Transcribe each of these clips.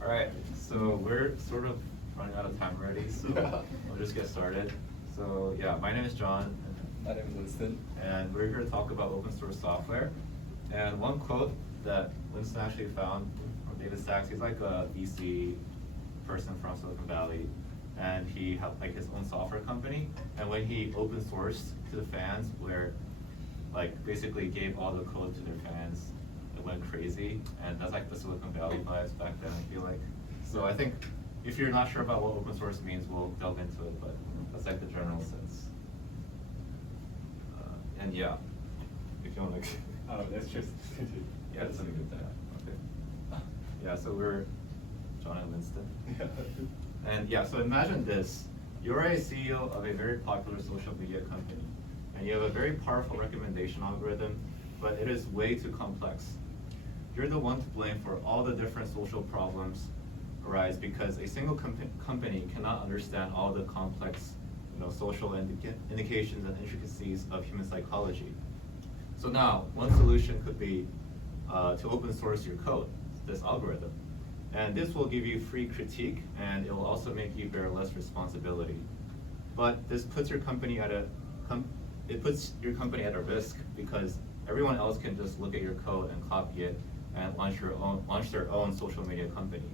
All right, so we're sort of running out of time already, so we'll just get started. So yeah, my name is John. My name is Winston. And we're here to talk about open source software. And one quote that Winston actually found from David Sachs, he's like a VC person from Silicon Valley, and he had like his own software company. And when he open sourced to the fans, where like basically gave all the code to their fans, it went crazy. And that's like the Silicon Valley vibes back then, I feel like. So I think if you're not sure about what open source means, we'll delve into it, but that's like the general sense. And yeah, if you want to. Oh, that's just. Yeah, it's something good there. Okay. Yeah, so we're John and Winston. And yeah, so imagine this. You're a CEO of a very popular social media company, and you have a very powerful recommendation algorithm, but it is way too complex. You're the one to blame for all the different social problems arise because a single company cannot understand all the complex social indications and intricacies of human psychology. So now, one solution could be to open source your code, this algorithm. And this will give you free critique, and it will also make you bear less responsibility. But this puts your company at a risk because everyone else can just look at your code and copy it and launch their own social media company.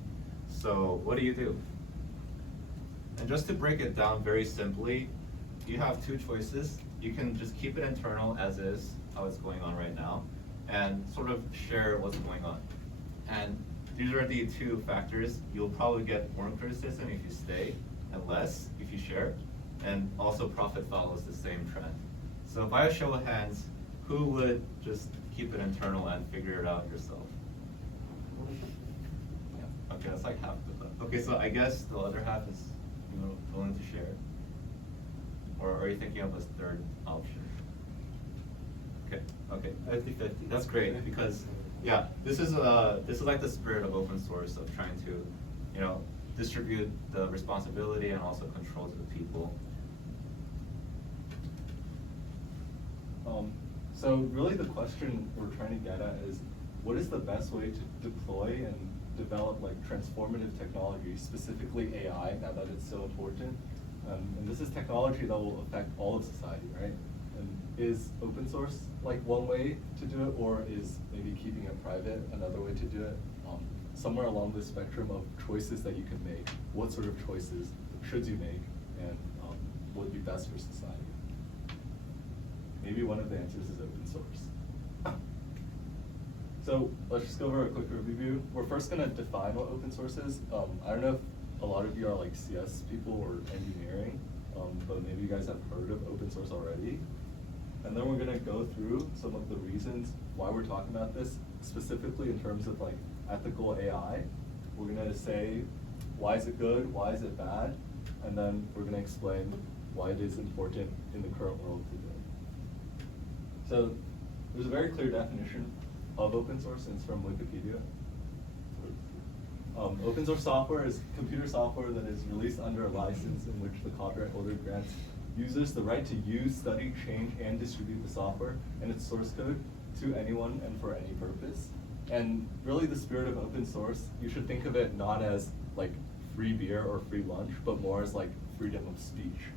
So what do? And just to break it down very simply, you have two choices. You can just keep it internal as is, how it's going on right now, and sort of share what's going on. And these are the two factors. You'll probably get more criticism if you stay, and less if you share. And also profit follows the same trend. So by a show of hands, who would just keep it internal and figure it out yourself? Yeah. Okay, that's like half of it. Okay, so I guess the other half is willing to share? Or are you thinking of a third option? Okay, 50-50. That's great because yeah, this is like the spirit of open source of trying to, distribute the responsibility and also control to the people. So really the question we're trying to get at is, what is the best way to deploy and develop like transformative technology, specifically AI, now that it's so important? And this is technology that will affect all of society, right? And is open source like one way to do it, or is maybe keeping it private another way to do it? Somewhere along the spectrum of choices that you can make, what sort of choices should you make, and what would be best for society? Maybe one of the answers is open source. So let's just go over a quick review. We're first going to define what open source is. I don't know if a lot of you are like CS people or engineering, but maybe you guys have heard of open source already. And then we're going to go through some of the reasons why we're talking about this, specifically in terms of like ethical AI. We're going to say, why is it good, why is it bad? And then we're going to explain why it is important in the current world today. So there's a very clear definition of open source, and it's from Wikipedia. Open source software is computer software that is released under a license in which the copyright holder grants users the right to use, study, change, and distribute the software and its source code to anyone and for any purpose. And really the spirit of open source, you should think of it not as like free beer or free lunch, but more as like freedom of speech.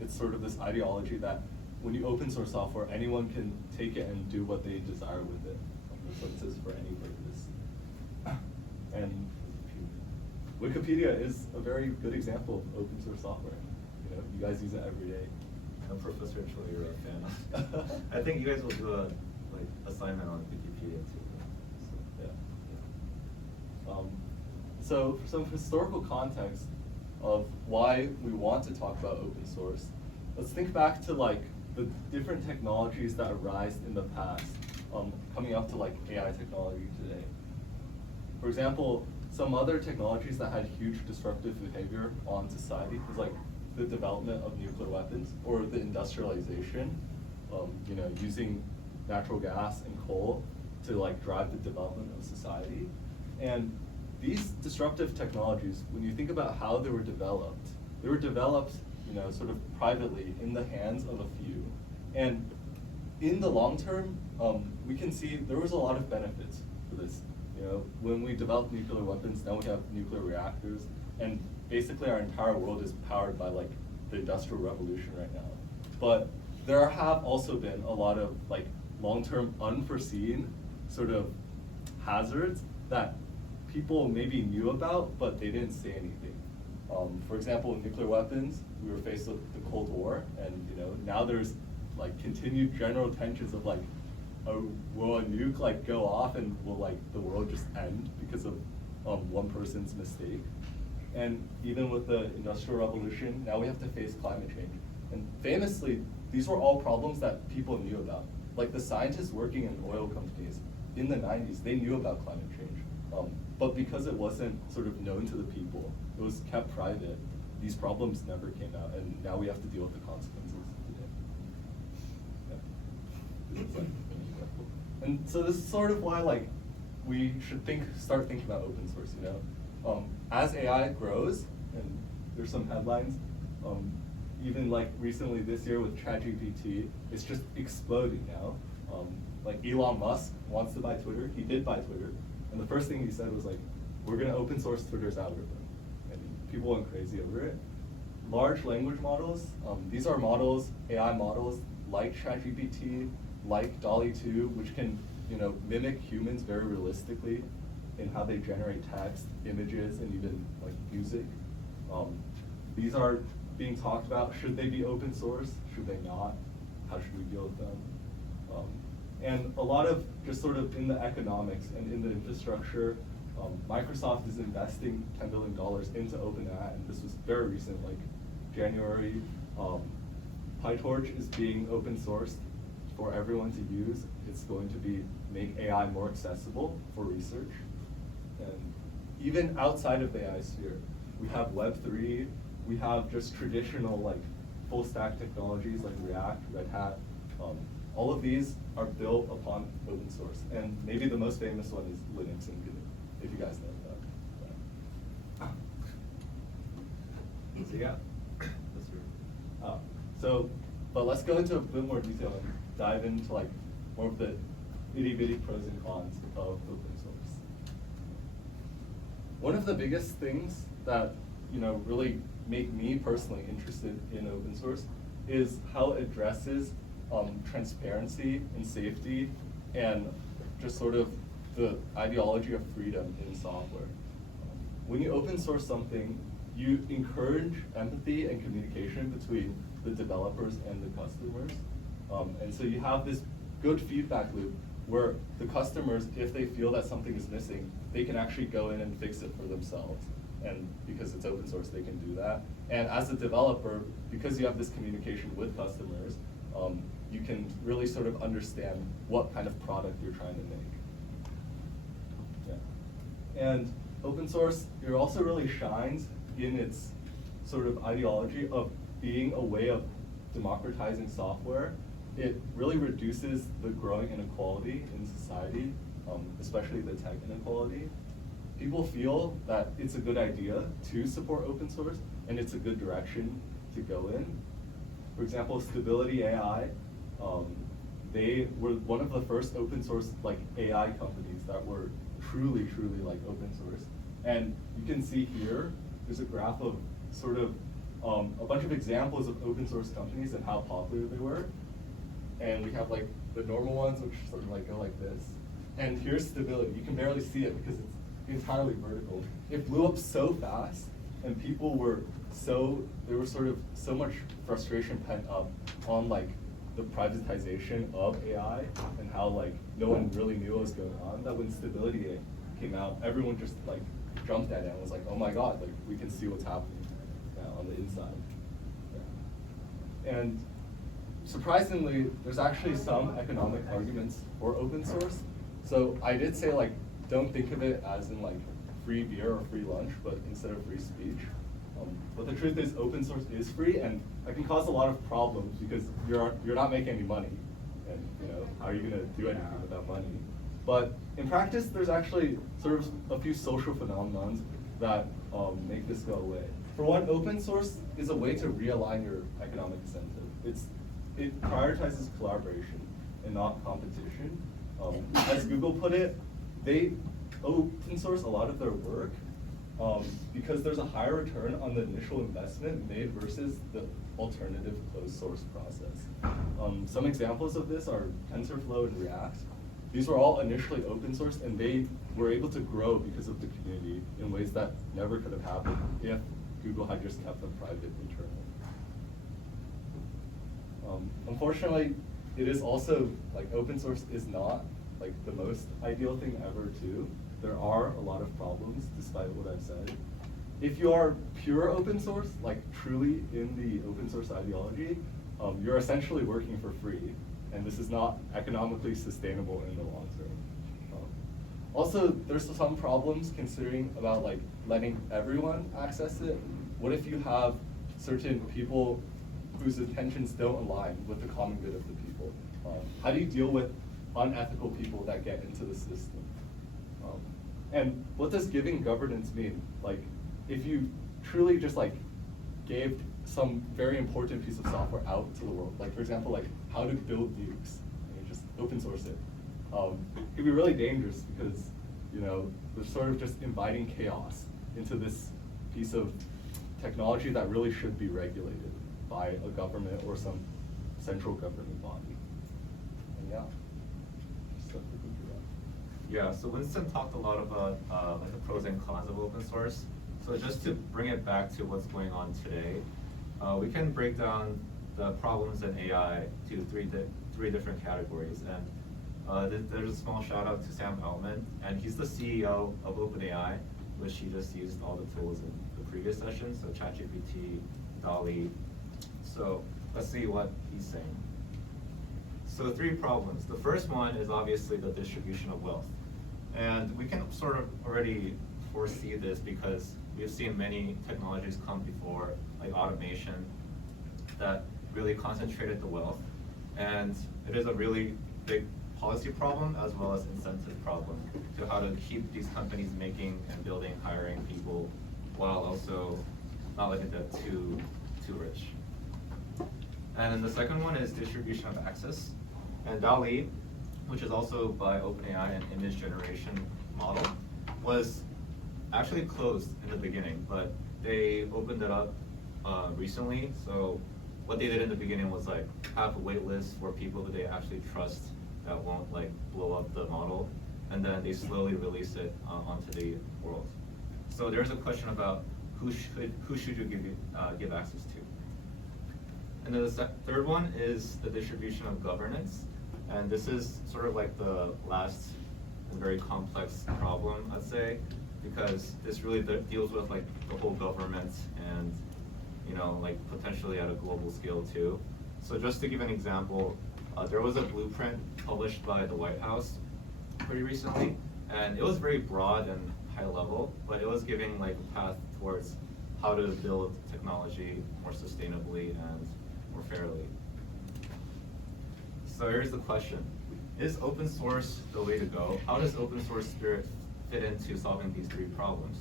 It's sort of this ideology that when you open source software, anyone can take it and do what they desire with it. That's what it says, for any purpose. And Wikipedia is a very good example of open source software. You guys use it every day. I'm Professor Chili, you're a fan. I think you guys will do a assignment on Wikipedia too. So, yeah. So for some historical context of why we want to talk about open source, let's think back to like the different technologies that arise in the past, coming up to like AI technology today. For example, some other technologies that had huge disruptive behavior on society was like the development of nuclear weapons or the industrialization, using natural gas and coal to like drive the development of society. And these disruptive technologies, when you think about how they were developed, sort of privately in the hands of a few. And in the long term, we can see there was a lot of benefits for this. You know, when we develop nuclear weapons, now we have nuclear reactors, and basically our entire world is powered by like the Industrial Revolution right now. But there have also been a lot of like long-term unforeseen sort of hazards that people maybe knew about, but they didn't say anything. For example, with nuclear weapons, we were faced with the Cold War, and you know, now there's like continued general tensions of like, will a nuke like go off and will like the world just end because of one person's mistake? And even with the Industrial Revolution, now we have to face climate change. And famously, these were all problems that people knew about. Like the scientists working in oil companies in the 90s, they knew about climate change. But because it wasn't sort of known to the people, it was kept private, these problems never came out, and now we have to deal with the consequences today. Yeah. And so this is sort of why like we should start thinking about open source, you know? As AI grows, and there's some headlines, even like recently this year with ChatGPT, it's just exploding now. Like Elon Musk wants to buy Twitter, he did buy Twitter, and the first thing he said was like, we're gonna open source Twitter's algorithm. And people went crazy over it. Large language models, these are models, AI models, like ChatGPT, like DALL-E 2, which can, you know, mimic humans very realistically in how they generate text, images, and even like music. These are being talked about. Should they be open source? Should they not? How should we deal with them? And a lot of just sort of in the economics and in the infrastructure, Microsoft is investing $10 billion into OpenAI, and this was very recent, like January. PyTorch is being open sourced for everyone to use. It's going to make AI more accessible for research. And even outside of the AI sphere, we have Web3, we have just traditional like full stack technologies like React, Red Hat. All of these are built upon open source. And maybe the most famous one is Linux and GNU, if you guys know that. So yeah, that's weird. But let's go into a bit more detail and dive into like more of the itty bitty pros and cons of open source. One of the biggest things that really make me personally interested in open source is how it addresses transparency and safety and just sort of the ideology of freedom in software. When you open source something, you encourage empathy and communication between the developers and the customers. And so you have this good feedback loop where the customers, if they feel that something is missing, they can actually go in and fix it for themselves. And because it's open source, they can do that. And as a developer, because you have this communication with customers, you can really sort of understand what kind of product you're trying to make. Yeah. And open source, it also really shines in its sort of ideology of being a way of democratizing software. It really reduces the growing inequality in society, especially the tech inequality. People feel that it's a good idea to support open source, and it's a good direction to go in. For example, Stability AI, they were one of the first open source like AI companies that were truly like open source. And you can see here, there's a graph of sort of a bunch of examples of open source companies and how popular they were. And we have like the normal ones, which sort of like go like this. And here's Stability. You can barely see it because it's entirely vertical. It blew up so fast, and people were there was sort of so much frustration pent up on like the privatization of AI and how like no one really knew what was going on, that when Stability came out, everyone just like jumped at it and was like, oh my God, like we can see what's happening on the inside. Yeah. And surprisingly, there's actually some economic arguments for open source. So I did say like, don't think of it as in like free beer or free lunch, but instead of free speech. But the truth is, open source is free, and it can cause a lot of problems because you're not making any money, and how are you going to do anything with that money? But in practice, there's actually sort of a few social phenomenons that make this go away. For one, open source is a way to realign your economic incentive. It prioritizes collaboration and not competition. As Google put it, they open source a lot of their work because there's a higher return on the initial investment made versus the alternative closed source process. Some examples of this are TensorFlow and React. These were all initially open source, and they were able to grow because of the community in ways that never could have happened if Google had just kept them private internally. Unfortunately, it is also, like, open source is not like the most ideal thing ever too. There are a lot of problems despite what I've said. If you are pure open source, like truly in the open source ideology, you're essentially working for free, and this is not economically sustainable in the long term. Also, there's some problems considering about like letting everyone access it. What if you have certain people whose intentions don't align with the common good of the people? How do you deal with unethical people that get into the system? And what does giving governance mean? Like, if you truly just like gave some very important piece of software out to the world, like for example, like how to build nukes, and you just open source it, it could be really dangerous because, you know, we're sort of just inviting chaos into this piece of technology that really should be regulated by a government or some central government body. And yeah, just have to go through that. Yeah, so Winston talked a lot about like the pros and cons of open source. So just to bring it back to what's going on today, we can break down the problems in AI to three different categories. And there's a small shout out to Sam Altman, and he's the CEO of OpenAI, which he just used all the tools in the previous session, so ChatGPT, DALL-E. So let's see what he's saying. So 3 problems. The first one is obviously the distribution of wealth. And we can sort of already foresee this because we've seen many technologies come before, like automation, that really concentrated the wealth. And it is a really big policy problem as well as incentive problem to how to keep these companies making and building, hiring people while also not letting them get too rich. And then the second one is distribution of access. And DALL-E, which is also by OpenAI, an image generation model, was actually closed in the beginning, but they opened it up recently. So what they did in the beginning was like have a wait list for people who they actually trust that won't like blow up the model, and then they slowly release it onto the world. So there's a question about who should you give access to. And then the third one is the distribution of governance. And this is sort of like the last and very complex problem, I'd say, because this really deals with like the whole government and, you know, like potentially at a global scale too. So just to give an example, there was a blueprint published by the White House pretty recently, and it was very broad and high level, but it was giving like a path towards how to build technology more sustainably and more fairly. So here's the question. Is open source the way to go? How does open source spirit fit into solving these 3 problems?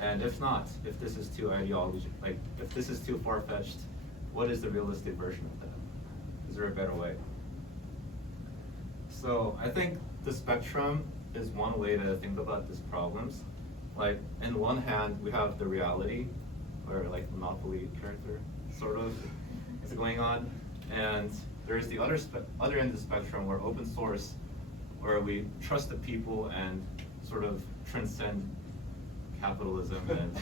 And if not, if this is too if this is too far-fetched, what is the realistic version of that? Is there a better way? So I think the spectrum is one way to think about these problems. Like, in one hand, we have the reality, or like Monopoly character, sort of, is going on. And there's the other end of the spectrum where open source, where we trust the people and sort of transcend capitalism. And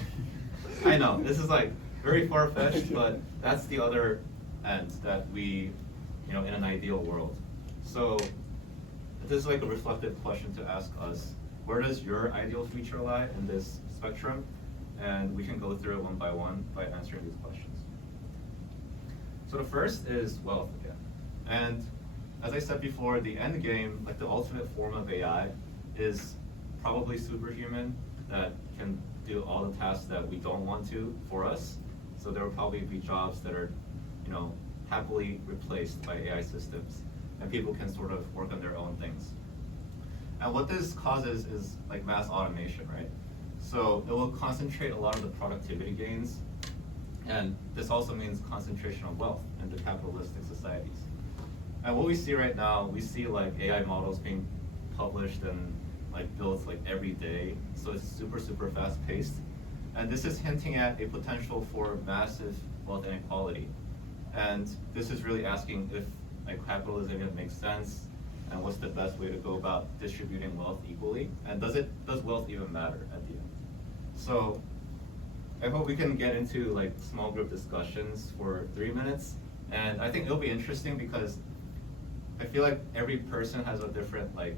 I know, this is like very far-fetched, but that's the other end that we, you know, in an ideal world. So this is like a reflective question to ask us. Where does your ideal future lie in this spectrum? And we can go through it one by one by answering these questions. So the first is wealth again. And as I said before, the end game, like the ultimate form of AI, is probably superhuman that can do all the tasks that we don't want to for us. So there will probably be jobs that are, you know, happily replaced by AI systems, and people can sort of work on their own things. And what this causes is like mass automation, right? So it will concentrate a lot of the productivity gains, and this also means concentration of wealth in the capitalistic societies. And what we see right now, we see like AI models being published in like builds like every day, so it's super fast paced, and this is hinting at a potential for massive wealth inequality, and this is really asking if like capitalism even makes sense, and what's the best way to go about distributing wealth equally, and does wealth even matter at the end? So I hope we can get into like small group discussions for 3 minutes, and I think it'll be interesting because I feel like every person has a different like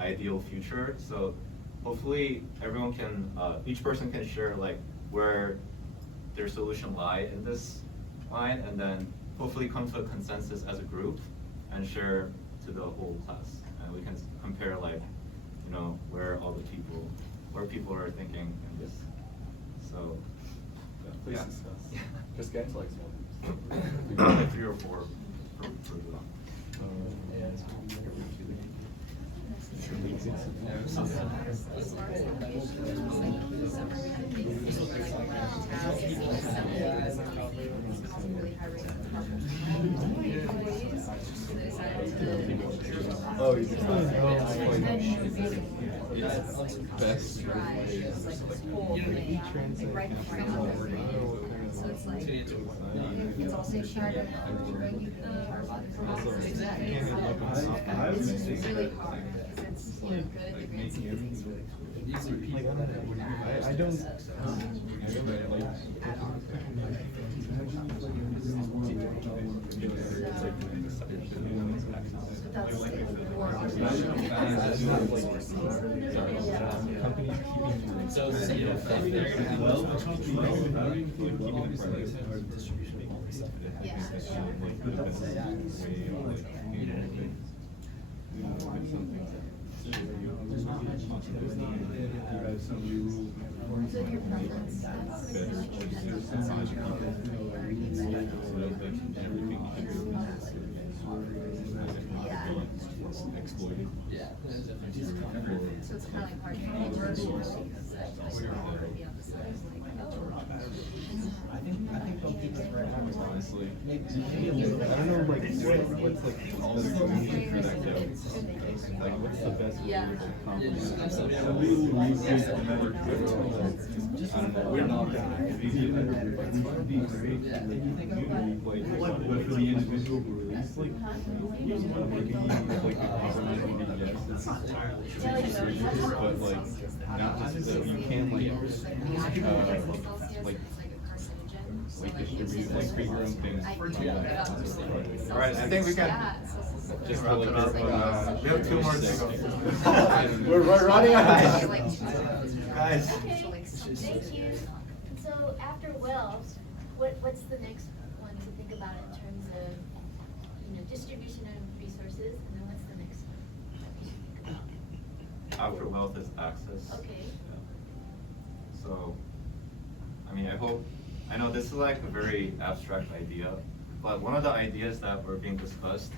ideal future. So hopefully everyone can, each person can share like where their solution lie in this line, and then hopefully come to a consensus as a group and share to the whole class, and we can compare like, you know, where people are thinking in this. So Please yeah. discuss. Just get into like small groups. Like 3 or 4 per group. Oh, So it's like, it's also part of it's really hard because it's, you know, good, the grand scheme of things really I don't exploited. Yeah. So it's kind of like hard to because like already on the side is like, oh. I think they'll keep us right now, honestly. I don't know, like, what's like the solution for that though? Like, what's the best way to accomplish that? I don't know. We're not gonna be great. But for the individual release, like, maybe like compromise would be yes, but like not just that you can like distribute like create your own things. All right, I think we can just wrap it up. We have 2 more to go. We're running out of time. Guys. Okay, thank you. And so after Wells, what's the next one to think about in terms of, you know, distribution of resources, and then what's the next one that we should think about? After wealth is access. Okay. Yeah. So, I mean, I know this is like a very abstract idea, but one of the ideas that were being discussed,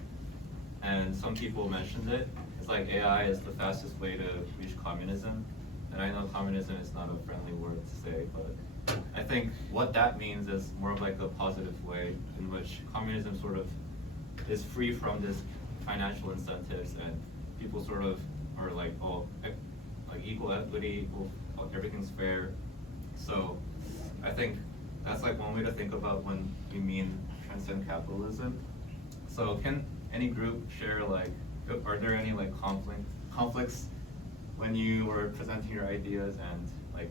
and some people mentioned it, is like AI is the fastest way to reach communism. And I know communism is not a friendly word to say, but I think what that means is more of like a positive way in which communism sort of is free from this financial incentives, and people sort of are like, oh, like equal equity, everything's fair. So I think that's like one way to think about when we mean transcend capitalism. So can any group share like, are there any like conflicts when you were presenting your ideas, and like,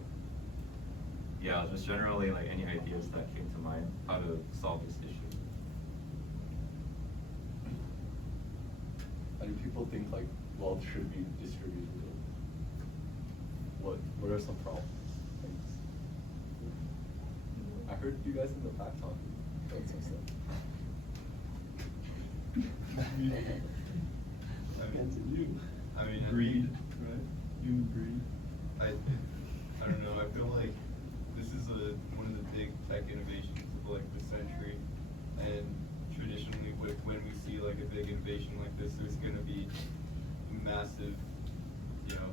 yeah, just generally like any ideas that came to mind, how to solve this issue? How do people think like wealth should be distributed? What are some problems? I heard you guys in the back talking about some stuff. I mean, Greed, right? Human greed. I don't know. I feel like this is one of the big tech innovations of like the century, and traditionally, when we see like a big innovation like this, there's going to be massive, you know,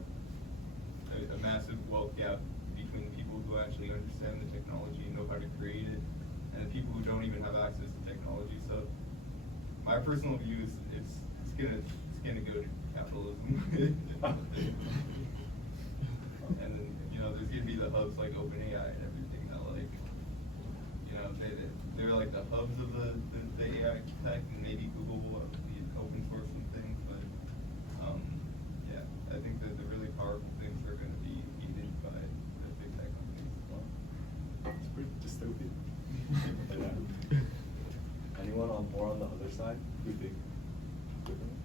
a massive wealth gap between the people who actually understand the technology and know how to create it, and the people who don't even have access to technology. So, my personal view is it's gonna go to capitalism. folks like OpenAI and everything that like, you know, they're like the hubs of the AI tech, and maybe Google will open source some things, but yeah, I think that the really powerful things are going to be needed by the big tech companies. It's pretty dystopian. Yeah. Anyone on more on the other side who think differently?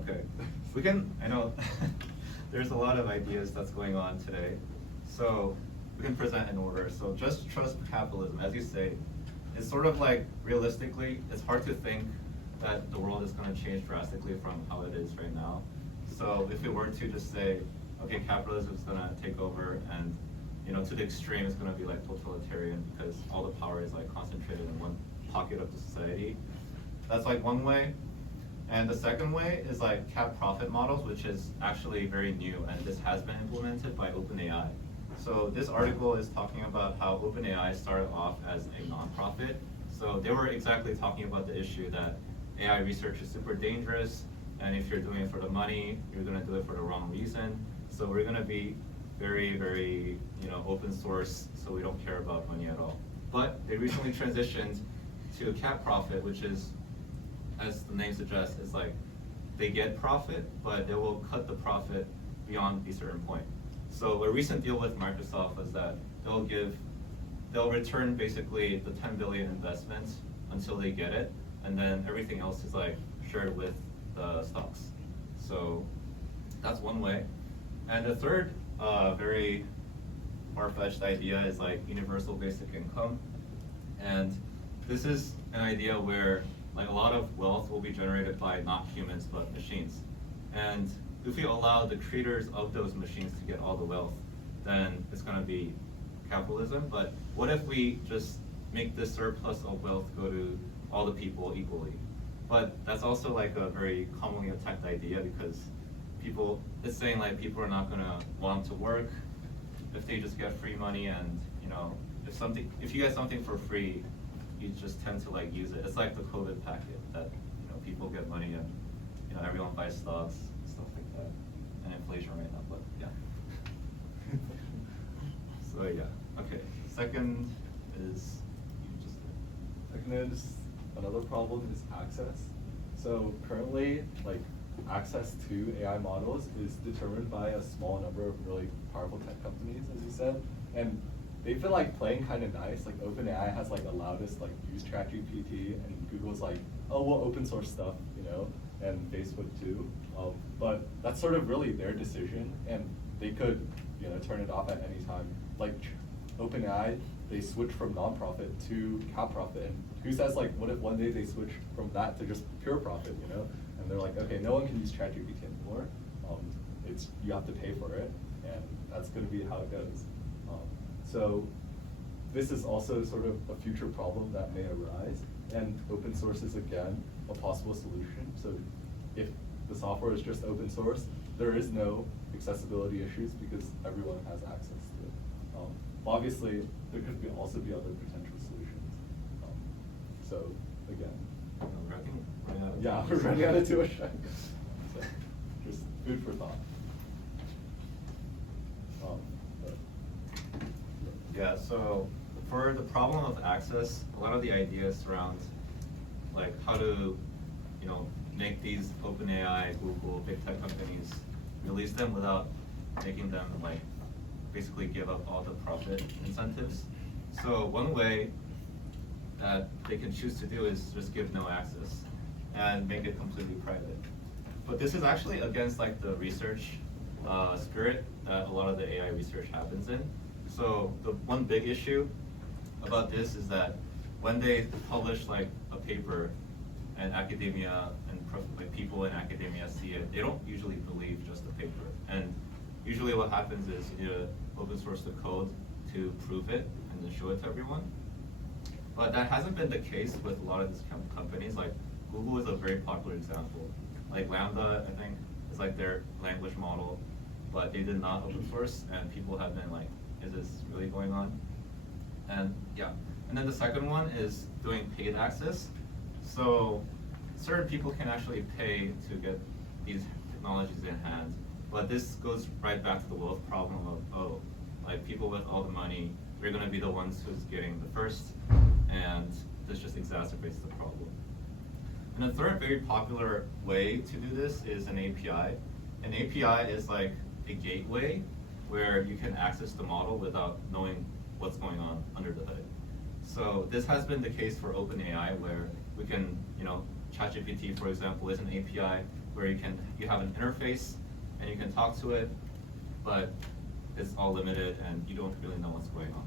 Okay, we can, I know there's a lot of ideas that's going on today, so we can present in order. So just trust capitalism, as you say, it's sort of like, realistically, it's hard to think that the world is going to change drastically from how it is right now. So if we were to just say, okay, capitalism is going to take over, and you know, to the extreme, it's going to be like totalitarian because all the power is like concentrated in one pocket of the society. That's like one way. And the second way is like cap profit models, which is actually very new, and this has been implemented by OpenAI. So this article is talking about how OpenAI started off as a nonprofit. So they were exactly talking about the issue that AI research is super dangerous, and if you're doing it for the money, you're going to do it for the wrong reason. So we're going to be very, very, you know, open source, so we don't care about money at all. But they recently transitioned to cap profit, which is, as the name suggests, is like they get profit, but they will cut the profit beyond a certain point. So a recent deal with Microsoft was that they'll return basically the 10 billion investments until they get it, and then everything else is like shared with the stocks. So that's one way. And the third very far-fetched idea is like universal basic income. And this is an idea where like a lot of wealth will be generated by not humans but machines. And if we allow the creators of those machines to get all the wealth, then it's going to be capitalism. But what if we just make this surplus of wealth go to all the people equally? But that's also like a very commonly attacked idea, because it's saying like people are not going to want to work if they just get free money, and you know, if you get something for free, you just tend to like use it. It's like the COVID packet that, you know, people get money and, you know, everyone buys stocks, stuff like that, and inflation right now. But yeah. So yeah, okay. Second is you just. Second is another problem is access. So currently, like, access to AI models is determined by a small number of really powerful tech companies, as you said, and they've been like playing kind of nice. Like OpenAI has like allowed us like use ChatGPT, and Google's like, oh, we'll open source stuff, you know, and Facebook too. But that's sort of really their decision, and they could, you know, turn it off at any time. Like OpenAI, they switch from nonprofit to cap profit, and who says like, what if one day they switch from that to just pure profit, you know? And they're like, okay, no one can use ChatGPT anymore. You have to pay for it, and that's going to be how it goes. So this is also sort of a future problem that may arise, and open source is again a possible solution. So if the software is just open source, there is no accessibility issues because everyone has access to it. Obviously, there could also be other potential solutions. So again. Yeah, we're running out of tuition. So, just food for thought. Yeah, so for the problem of access, a lot of the ideas surround like how to, you know, make these OpenAI, Google, big tech companies release them without making them like basically give up all the profit incentives. So one way that they can choose to do is just give no access and make it completely private. But this is actually against like the research spirit that a lot of the AI research happens in. So the one big issue about this is that when they publish like a paper and academia and like people in academia see it, they don't usually believe just the paper. And usually what happens is you open source the code to prove it and then show it to everyone. But that hasn't been the case with a lot of these companies. Like Google is a very popular example. Like Lambda, I think, is like their language model, but they did not open source, and people have been like, is this really going on? And yeah. And then the second one is doing paid access. So certain people can actually pay to get these technologies in hand, But this goes right back to the wealth problem of, oh, like people with all the money, they're gonna be the ones who's getting the first, and this just exacerbates the problem. And a third very popular way to do this is an API. An API is like a gateway where you can access the model without knowing what's going on under the hood. So this has been the case for OpenAI, where we can, ChatGPT, for example, is an API where you have an interface and you can talk to it, but it's all limited and you don't really know what's going on.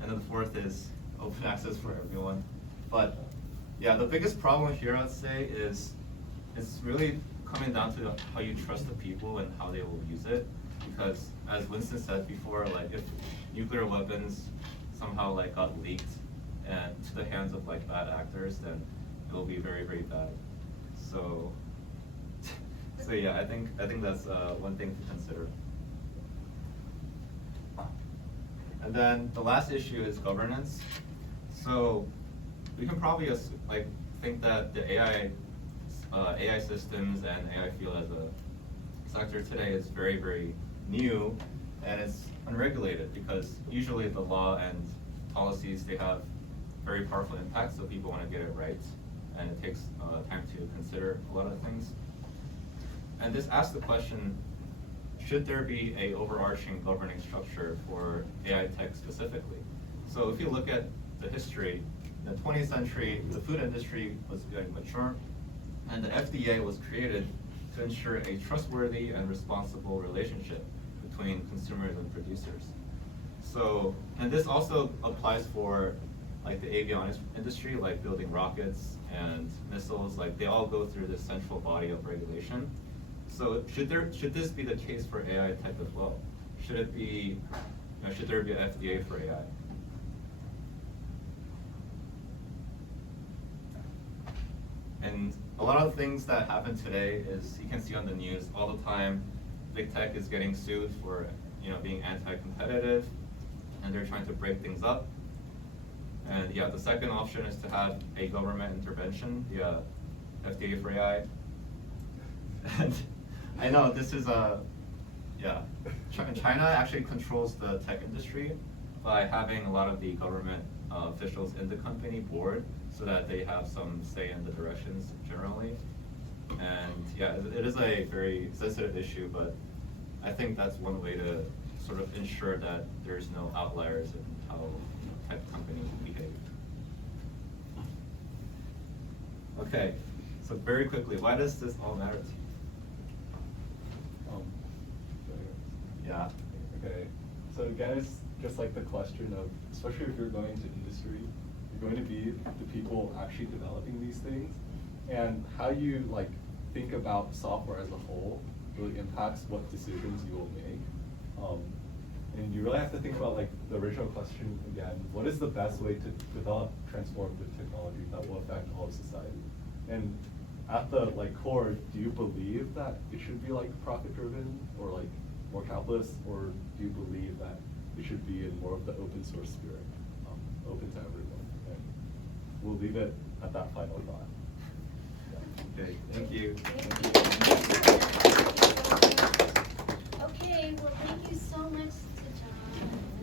And then the fourth is open access for everyone. But yeah, the biggest problem here, I'd say, is it's really coming down to how you trust the people and how they will use it. Because as Winston said before, like if nuclear weapons somehow like got leaked and to the hands of like bad actors, then it will be very, very bad. So yeah, I think that's one thing to consider. And then the last issue is governance. So we can probably think that the AI systems and AI field as a sector today is very, very new, and it's unregulated because usually the law and policies, they have very powerful impact, so people want to get it right, and it takes time to consider a lot of things. And this asks the question, should there be a overarching governing structure for AI tech specifically? So if you look at the history, in the 20th century, the food industry was getting mature, and the FDA was created to ensure a trustworthy and responsible relationship between consumers and producers. So, and this also applies for like the avionics industry, like building rockets and missiles, like they all go through this central body of regulation. So should this be the case for AI tech as well? Should it be, should there be an FDA for AI? And a lot of things that happen today is you can see on the news all the time. Big tech is getting sued for being anti-competitive, and they're trying to break things up. And yeah, the second option is to have a government intervention via FDA for AI. And I know this is China actually controls the tech industry by having a lot of the government officials in the company board, so that they have some say in the directions generally. And yeah, it is a very sensitive issue, but I think that's one way to sort of ensure that there's no outliers in how tech companies behave. Okay, so very quickly, why does this all matter to you? Yeah. Okay, so again, it's just like the question of, especially if you're going into industry, you're going to be the people actually developing these things, and how you think about software as a whole really impacts what decisions you will make. And you really have to think about the original question again, what is the best way to develop transformative technology that will affect all of society? And at the core, do you believe that it should be profit driven or more capitalist, or do you believe that it should be in more of the open source spirit, open to everyone? And we'll leave it at that final thought. Yeah. Okay, thank you. Okay, well, thank you so much to Zhang.